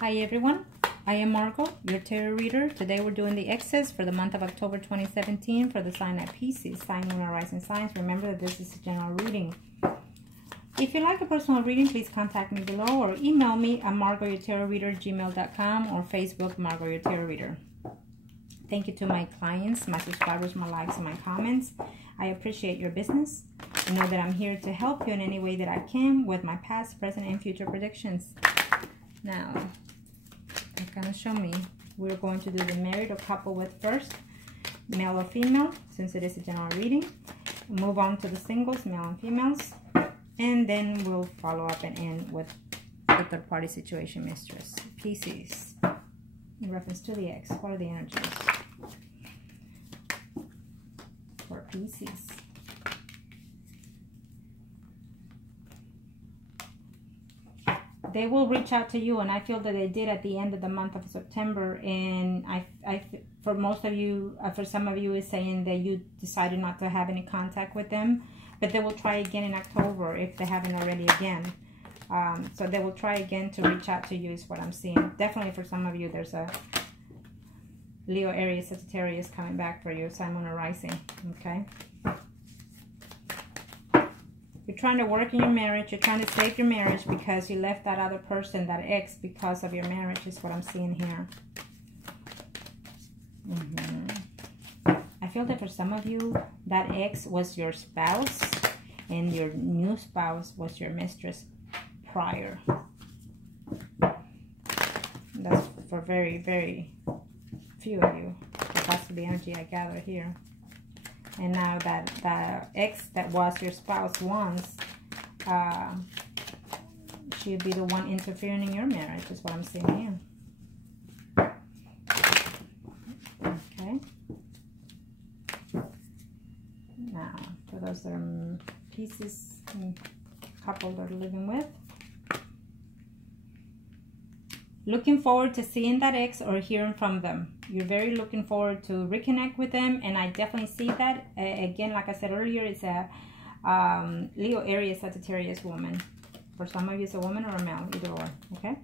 Hi everyone, I am Margo, your tarot reader. Today we're doing the X's for the month of October 2017 for the sign of Pisces, sign, moon, or rising signs. Remember that this is a general reading. If you like a personal reading, please contact me below or email me at margourtarotreader@gmail.com or Facebook Margo your tarot reader. Thank you to my clients, my subscribers, my likes, and my comments. I appreciate your business. Know that I'm here to help you in any way that I can with my past, present, and future predictions. Now, you're going to show me. We're going to do the married or couple with first, male or female, since it is a general reading. Move on to the singles, male and females. And then we'll follow up and end with the third party situation, mistress. Pisces. In reference to the ex, what are the energies for Pisces? They will reach out to you, and I feel that they did at the end of the month of September. And for most of you, for some of you, is saying that you decided not to have any contact with them, but they will try again in October if they haven't already again. So they will try again to reach out to you is what I'm seeing. Definitely for some of you, there's a Leo, Aries, Sagittarius coming back for you, Sun, Moon, or Rising. Okay. You're trying to work in your marriage. You're trying to save your marriage because you left that other person, that ex, because of your marriage is what I'm seeing here. I feel that for some of you, that ex was your spouse and your new spouse was your mistress prior. That's for very, very few of you. That's the energy I gather here. And now that the ex that was your spouse once, she'll be the one interfering in your marriage, is what I'm seeing here. Okay. Now, for those that are Pisces couple that are living with, looking forward to seeing that ex or hearing from them. You're very looking forward to reconnect with them, and I definitely see that. Again, like I said earlier, it's a Leo, Aries, Sagittarius woman. For some of you, it's a woman or a male, either or, okay?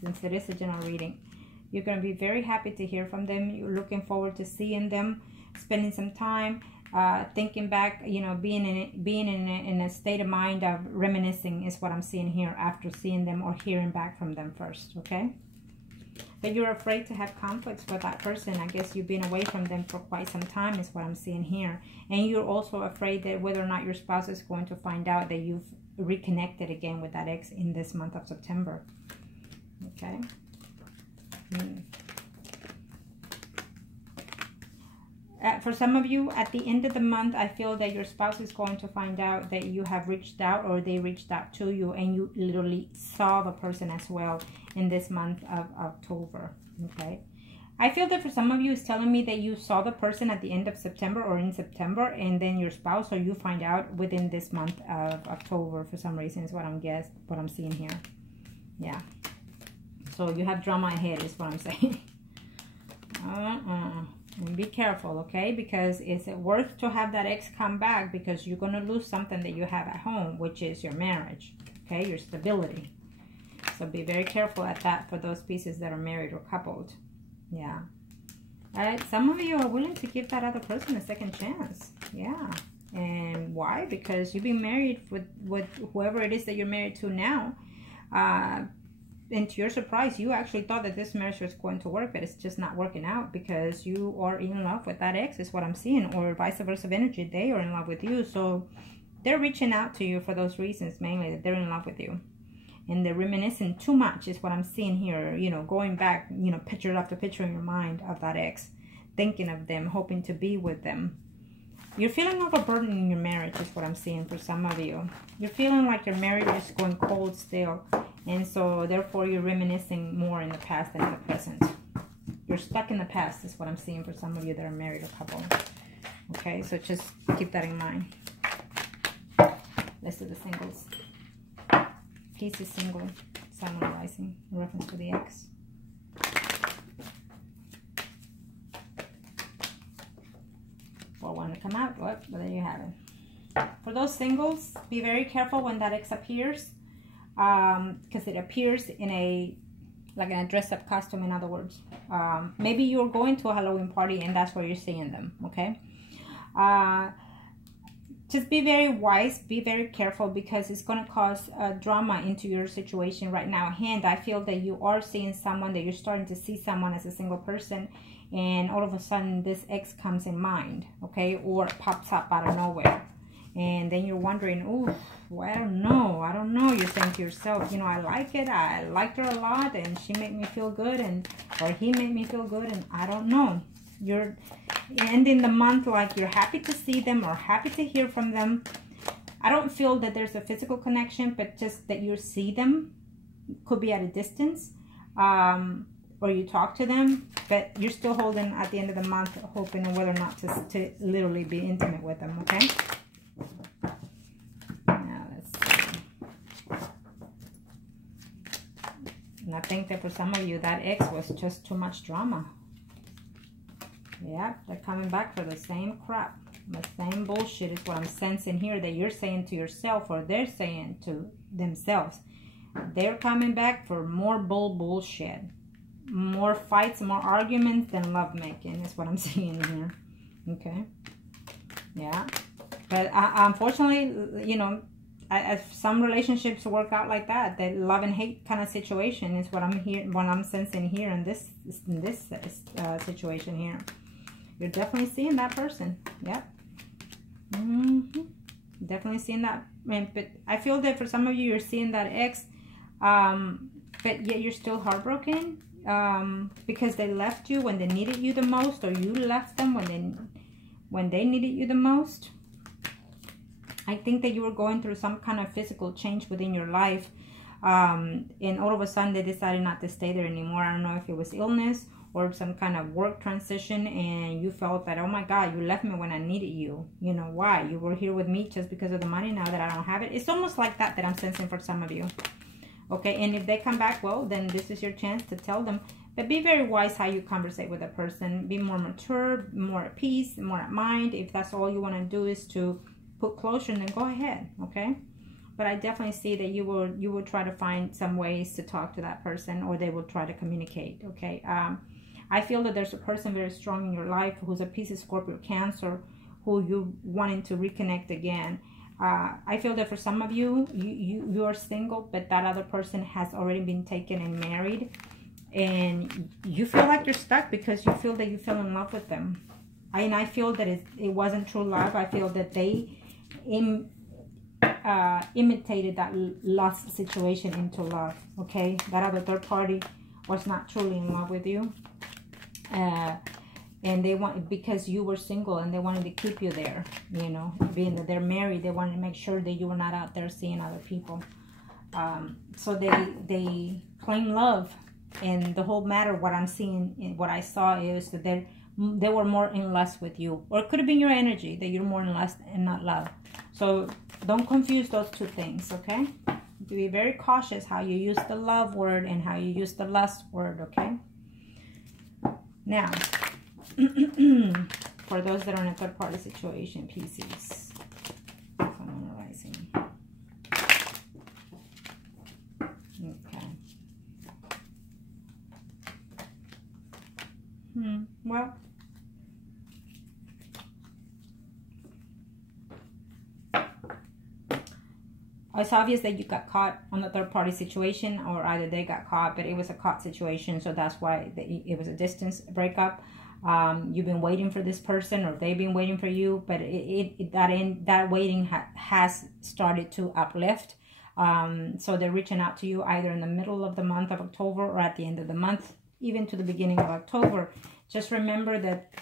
Since it is a general reading. You're going to be very happy to hear from them. You're looking forward to seeing them, spending some time, thinking back, you know, being in a state of mind of reminiscing is what I'm seeing here after seeing them or hearing back from them first, okay? But you're afraid to have conflicts with that person. I guess you've been away from them for quite some time is what I'm seeing here. And you're also afraid that whether or not your spouse is going to find out that you've reconnected again with that ex in this month of September, okay? For some of you, at the end of the month, I feel that your spouse is going to find out that you have reached out or they reached out to you, and you literally saw the person as well in this month of October, okay? I feel that for some of you, it's telling me that you saw the person at the end of September or in September, and then your spouse or you find out within this month of October for some reason is what I'm seeing here. Yeah. So you have drama ahead is what I'm saying. And be careful, okay? Because is it worth to have that ex come back? Because you're going to lose something that you have at home, which is your marriage, okay? Your stability. So be very careful at that for those pieces that are married or coupled. Yeah. All right. Some of you are willing to give that other person a second chance. Yeah. And why? Because you've been married with whoever it is that you're married to now. And to your surprise, you actually thought that this marriage was going to work, but it's just not working out because you are in love with that ex is what I'm seeing, or vice versa energy. They are in love with you. So they're reaching out to you for those reasons, mainly that they're in love with you. And they're reminiscing too much is what I'm seeing here. You know, going back, you know, picture after picture in your mind of that ex, thinking of them, hoping to be with them. You're feeling overburdened in your marriage is what I'm seeing for some of you. You're feeling like your marriage is going cold still. And so, therefore, you're reminiscing more in the past than in the present. You're stuck in the past is what I'm seeing for some of you that are married or couple. Okay, so just keep that in mind. Let's do the singles. Pisces single, Sun, Moon, Rising, in reference to the ex. For one to come out, but there you have it. For those singles, be very careful when that ex appears. Because it appears in a like in a dress-up costume, in other words. Maybe you're going to a Halloween party and that's where you're seeing them, okay? Just be very wise, be very careful, because it's going to cause drama into your situation right now. And I feel that you are seeing someone, that you're starting to see someone as a single person, and all of a sudden this ex comes in mind, okay, or pops up out of nowhere. And then you're wondering, oh, well, I don't know. You're saying to yourself, you know, I like it. I liked her a lot, and she made me feel good, or he made me feel good, and I don't know. You're ending the month like you're happy to see them or happy to hear from them. I don't feel that there's a physical connection, but just that you see them. Could be at a distance, or you talk to them, but you're still holding at the end of the month, hoping whether or not to literally be intimate with them, okay? Now, let's see. And I think that for some of you, that ex was just too much drama. Yeah, they're coming back for the same crap. The same bullshit is what I'm sensing here, that you're saying to yourself, or they're saying to themselves. They're coming back for more bullshit. More fights, more arguments than lovemaking is what I'm seeing here. Okay. Yeah. But unfortunately, you know, some relationships work out like that. That love and hate kind of situation is what I'm hearing, what I'm sensing here in this situation here. You're definitely seeing that person. Yep. Definitely seeing that. But I feel that for some of you, you're seeing that ex, but yet you're still heartbroken, because they left you when they needed you the most, or you left them when they needed you the most. I think that you were going through some kind of physical change within your life, and all of a sudden they decided not to stay there anymore. I don't know if it was illness or some kind of work transition, and you felt that, oh my God, you left me when I needed you. You know why? You were here with me just because of the money. Now that I don't have it, it's almost like that I'm sensing for some of you. Okay, and if they come back, well, then this is your chance to tell them. But be very wise how you conversate with a person. Be more mature, more at peace, more at mind. If that's all you want to do is to put closure, then go ahead, okay? But I definitely see that you will try to find some ways to talk to that person, or they will try to communicate, okay? I feel that there's a person very strong in your life who's a Pisces, Scorpio, Cancer, who you wanting to reconnect again. I feel that for some of you, you are single, but that other person has already been taken and married, and you feel like you're stuck because you feel that you fell in love with them. And I feel that it wasn't true love. I feel that they imitated that lost situation into love, okay? That other third party was not truly in love with you. And they want, because you were single, and they wanted to keep you there, you know, being that they're married, they wanted to make sure that you were not out there seeing other people. So they claim love, and the whole matter, what I'm seeing, what I saw is that they were more in lust with you, or it could have been your energy that you're more in lust and not love. So don't confuse those two things, okay? Be very cautious how you use the love word and how you use the lust word, okay? Now, for those that are in a third-party situation, Pisces, rising. Okay. Well, it's obvious that you got caught on the third-party situation, or either they got caught, but it was a caught situation, so that's why it was a distance breakup. You've been waiting for this person, or they've been waiting for you, but that waiting has started to uplift. So they're reaching out to you either in the middle of the month of October or at the end of the month, even to the beginning of October. Just remember that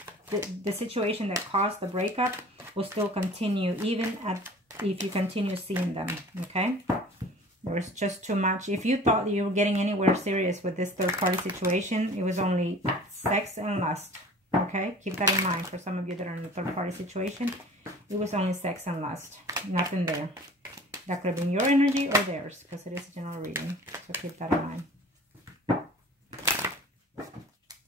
the situation that caused the breakup will still continue, even if you continue seeing them, okay? There's just too much. If you thought you were getting anywhere serious with this third-party situation, it was only sex and lust, okay? Keep that in mind for some of you that are in a third-party situation. It was only sex and lust, nothing there. That could have been your energy or theirs, because it is a general reading, so keep that in mind.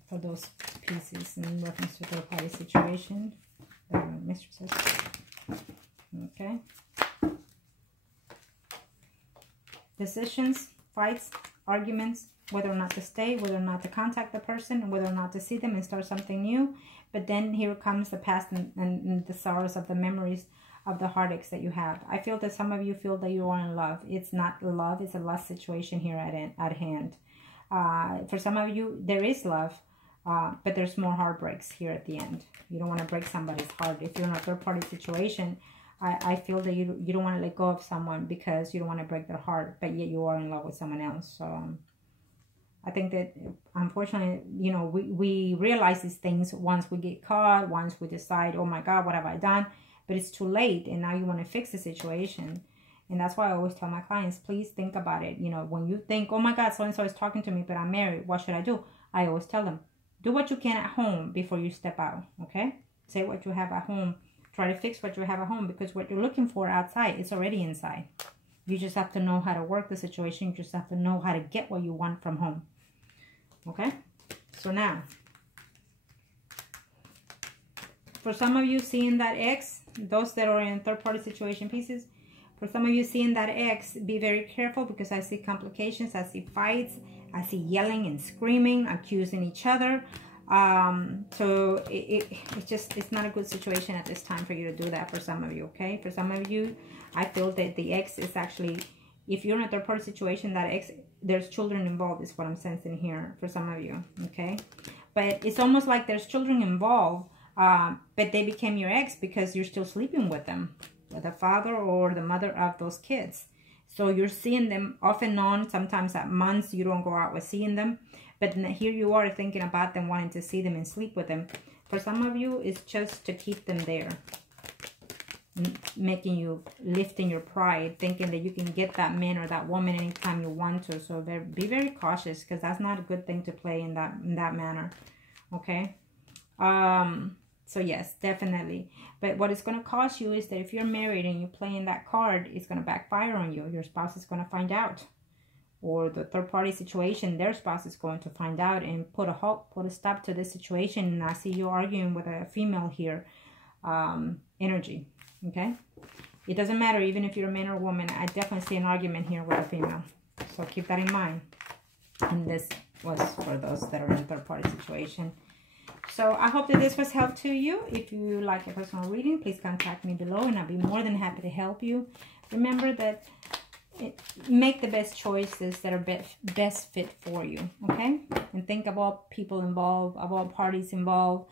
For those pieces in reference to third-party situation, mistresses. Okay. Decisions, fights, arguments, whether or not to stay, whether or not to contact the person, whether or not to see them and start something new. But then here comes the past and the sorrows of the memories of the heartaches that you have. I feel that some of you feel that you are in love. It's not love, it's a lust situation here at hand. For some of you, there is love, but there's more heartbreaks here at the end. You don't want to break somebody's heart. If you're in a third-party situation, I feel that you don't want to let go of someone because you don't want to break their heart, but yet you are in love with someone else. So I think that, unfortunately, you know, we realize these things once we get caught, once we decide, oh my God, what have I done? But it's too late, and now you want to fix the situation. And that's why I always tell my clients, please think about it. You know, when you think, oh my God, so-and-so is talking to me, but I'm married, what should I do? I always tell them, do what you can at home before you step out, okay? Say what you have at home. Try to fix what you have at home, because what you're looking for outside is already inside. You just have to know how to work the situation. You just have to know how to get what you want from home, okay? So now, for some of you seeing that ex, those that are in third-party situation pieces, for some of you seeing that ex, be very careful, because I see complications, I see fights, I see yelling and screaming, accusing each other. So it's not a good situation at this time for you to do that for some of you, okay? For some of you, I feel that the ex is actually, if you're in a third-party situation, that ex, there's children involved is what I'm sensing here for some of you, okay? But it's almost like there's children involved, but they became your ex because you're still sleeping with them, the father or the mother of those kids. So you're seeing them off and on, sometimes at months you don't go out with seeing them. But here you are thinking about them, wanting to see them and sleep with them. For some of you, it's just to keep them there. Making you, lifting your pride, thinking that you can get that man or that woman anytime you want to. So be very cautious, because that's not a good thing to play in that manner. Okay? So yes, definitely. But what it's going to cost you is that if you're married and you're playing that card, it's going to backfire on you. Your spouse is going to find out. Or the third-party situation, their spouse is going to find out and put a halt, put a stop to this situation. And I see you arguing with a female here, energy, okay? It doesn't matter, even if you're a man or a woman, I definitely see an argument here with a female. So keep that in mind. And this was for those that are in a third-party situation. So I hope that this was help to you. If you like a personal reading, please contact me below, and I'll be more than happy to help you. Remember that make the best choices that are best fit for you, okay? And think of all people involved, of all parties involved.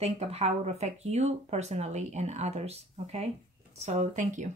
Think of how it would affect you personally and others, okay? So thank you.